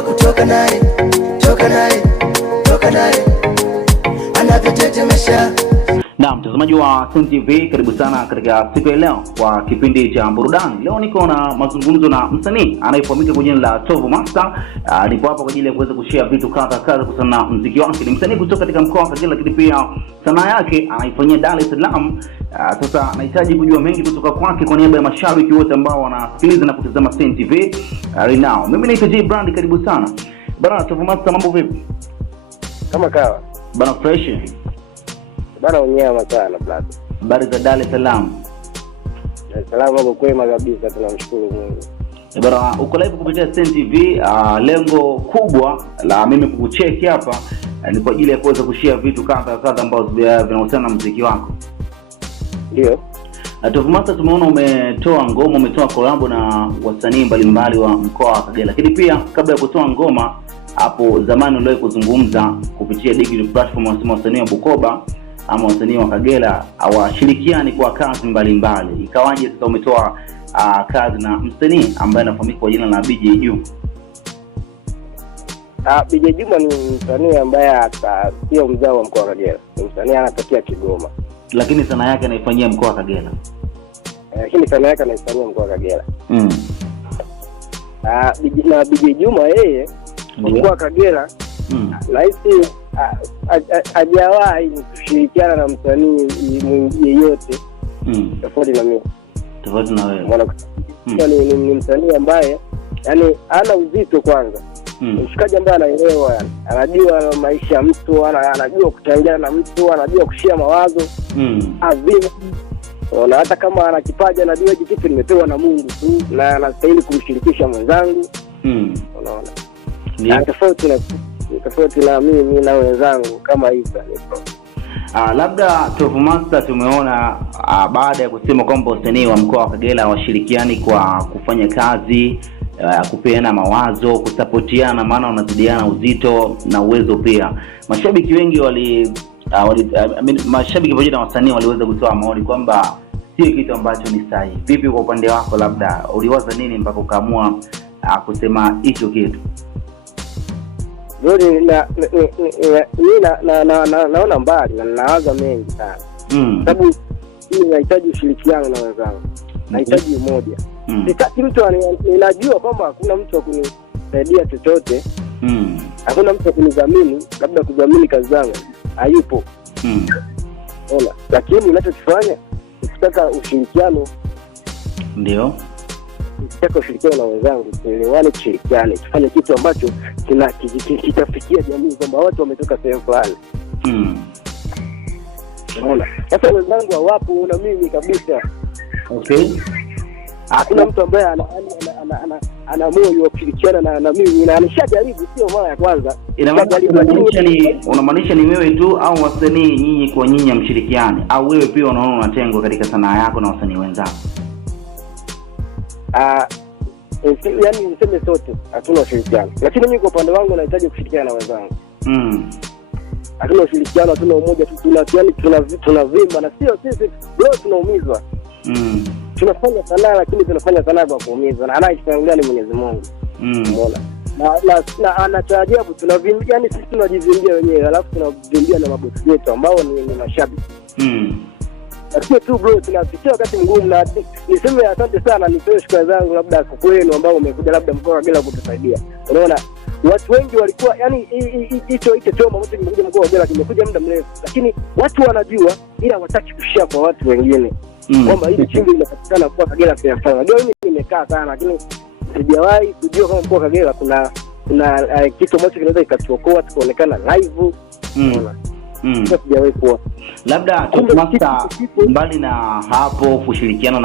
wa kutoka naye, toka naye, toka naye, anavyotetemesha. Na mtazamaji wa Sen TV, karibu sana katika siku ya leo kwa kipindi cha burudani. Leo niko na mazungumzo na msanii anayefahamika kwa jina la Tovu Master. Nipo hapa kwa ajili ya kuweza kushare vitu kadha kuhusiana na muziki wake. Ni msanii kutoka katika mkoa wa Kagera, lakini pia sanaa yake anaifanyia Dar es Salaam. Sasa nahitaji kujua mengi kutoka kwake kwa niaba ya mashabiki wote ambao wanasikiliza na kutazama Sen TV right now. Mimi naitwa J Brand, karibu sana. Bana Tovu Master, mambo vipi? Kama kawa. Bana fresh. Bana unyama sana brother. Habari za Dar es Salaam? Dar es Salaam wako kwema kabisa, tunamshukuru Mungu. Bana uko live kupitia Sen TV. Lengo kubwa la mimi kukucheki hapa ni kwa ajili ya kuweza kushare vitu kadha ambazo vinahusiana na muziki wako. Ndio. Tovu Master, tumeona umetoa ngoma, umetoa collab na wasanii mbalimbali wa mkoa wa Kagera. Lakini pia kabla ya kutoa ngoma hapo zamani uliwahi kuzungumza kupitia digital platform wa wasanii wa Bukoba ama wasanii wa Kagera hawashirikiani kwa kazi mbalimbali. Ikawaje sasa umetoa kazi na msanii ambaye anafahamika kwa jina la BJ Juma? BJ Juma ni msanii ambaye sio mzao wa mkoa wa Kagera. Ni msanii anatokea Kigoma. Lakini sanaa yake anaifanyia mkoa wa Kagera. Lakini sanaa yake anaifanyia mkoa wa Kagera. BJ Juma yeye mkoa wa Kagera. Laisi hajawahi kushirikiana na msanii yeyote tofauti na mimi. Tofauti na wewe. Ni msanii ambaye yani ana uzito kwanza. Mshikaji ambaye anaelewa, yani anajua maisha ya mtu, anajua kutangiana na mtu, anajua kushia mawazo. Na hata kama ana kipaji, anajua hiki kitu nimepewa na Mungu tu na anastahili kumshirikisha mwenzangu. Unaona? Ni tofauti na mimi na wenzangu kama hivyo. Labda Tovu Master, tumeona baada ya kusema kwamba wasanii wa mkoa wa Kagera washirikiani kwa kufanya kazi, kupeana mawazo, kusapotiana, maana wanazidiana uzito na uwezo pia. Mashabiki wengi mashabiki pamoja na wasanii waliweza kutoa maoni kwamba sio kitu ambacho ni sahihi. Vipi kwa upande wako, labda uliwaza nini mpaka ukaamua kusema hicho kitu? Mimi naona mbali na nawaza mengi sana. Sababu mimi nahitaji ushirikiano na wenzangu. Nahitaji umoja. Sitaki mtu ninajua kwamba hakuna mtu wa kunisaidia chochote. Hakuna mtu wa kunidhamini, labda kudhamini kazi zangu. Hayupo. Ona, lakini ninachofanya nikitaka ushirikiano. Ndio. Nikitaka ushirikiano na wenzangu, tuelewane, tushirikiane, tufanye kitu ambacho kitafikia jamii kwamba watu wametoka sehemu fulani. Unaona? Sasa wenzangu hawapo na mimi kabisa. Okay. Hakuna mtu ambaye ana moyo wa kushirikiana na mimi, na anishajaribu, sio mara ya kwanza. Unamaanisha ni wewe tu au wasanii nyinyi kwa nyinyi mshirikiane, au wewe pia unaona unatengwa katika sanaa yako na wasanii wenzako? Yani niseme sote hatuna ushirikiano, lakini mimi kwa upande wangu nahitaji kushirikiana na wenzangu. Hatuna ushirikiano, hatuna umoja, tunavimba na sio sisi leo tunaumizwa. Tunafanya sanaa, lakini tunafanya sanaa kwa kuumizwa, na anayeshangilia ni Mwenyezi Mungu. Umeona? Na anatarajibu tunavimbia, yani sisi tunajivimbia wenyewe, alafu tunavimbia na mabosi wetu ambao ni mashabiki. Lakini tu bro, tunapitia wakati mgumu, na niseme asante sana, nitoe shukrani zangu labda kwa kwenu ambao umekuja labda mkoa wa Kagera kutusaidia. Unaona? Watu wengi walikuwa yani hicho choma wote kimekuja mkoa wa Kagera, kimekuja muda mrefu, lakini watu wanajua ila wataki kushare kwa watu wengine. Kwamba hili chimbo linapatikana mkoa wa Kagera pia sana. Ndio mimi nimekaa sana, lakini sijawahi kujua kama mkoa wa Kagera kuna kitu ambacho kinaweza kikatuokoa tukaonekana live. Unaona? Sijawahi kuwa. Labda Tovu Master, mbali na hapo kushirikiana